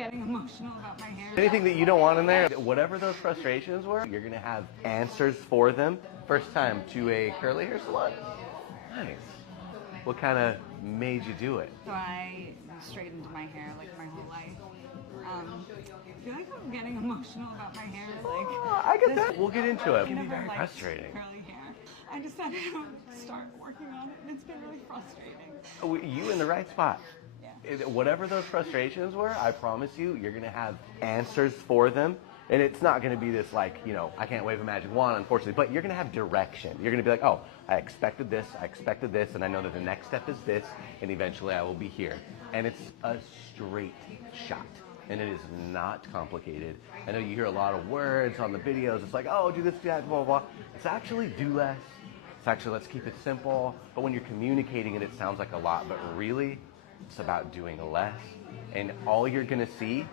getting emotional about my hair. Anything that you don't want in there, whatever those frustrations were, you're gonna have answers for them. First time to a curly hair salon? Nice. What kind of made you do it? So I straightened my hair like my whole life. I feel like I'm getting emotional about my hair. Like, I get that. We'll get into it. It can be never very liked frustrating. curly hair. I decided to start working on it, and it's been really frustrating. You in the right spot. Yeah. Whatever those frustrations were, I promise you, you're going to have answers for them. And it's not going to be this like, you know, I can't wave a magic wand, unfortunately, but you're going to have direction. You're going to be like, oh, I expected this, and I know that the next step is this, and eventually I will be here. And it's a straight shot. And it is not complicated. I know you hear a lot of words on the videos. It's like, oh, do this, do that, blah, blah, blah. It's actually do less. It's actually, let's keep it simple. But when you're communicating it, it sounds like a lot. But really, it's about doing less. And all you're going to see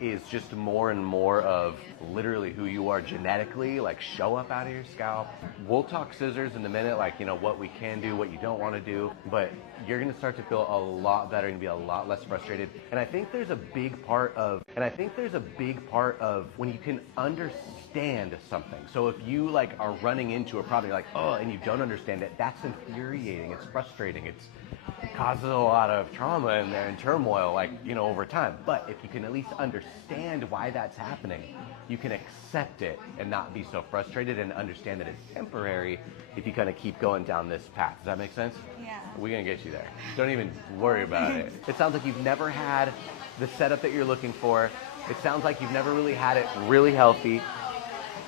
is just more and more of literally who you are genetically, like show up out of your scalp. We'll talk scissors in a minute, like, you know, what we can do, what you don't want to do, but you're going to start to feel a lot better and be a lot less frustrated. And I think there's a big part of when you can understand something. So if you like are running into a problem, you're like, oh, and you don't understand it, that's infuriating, it's frustrating, it causes a lot of trauma in there and turmoil, like, you know, over time. But if you can at least understand why that's happening, you can accept it and not be so frustrated and understand that it's temporary if you kind of keep going down this path. Does that make sense? Yeah. We're gonna get you there. Don't even worry about it. It sounds like you've never had the setup that you're looking for. It sounds like you've never really had it really healthy.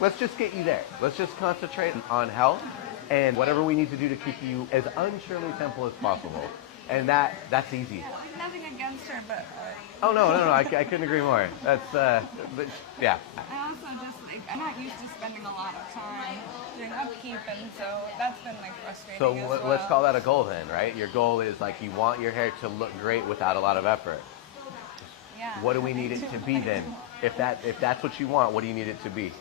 Let's just get you there. Let's just concentrate on health and whatever we need to do to keep you as unsurely simple as possible. And that's easy. Yeah, like nothing against her, but... Oh, no, I couldn't agree more. That's, but, yeah. I also just, like, I'm not used to spending a lot of time doing upkeep, and so that's been, like, frustrating So as well. let's call that a goal then, right? Your goal is, like, you want your hair to look great without a lot of effort. Yeah. What do we need it to be then? If that's what you want, what do you need it to be?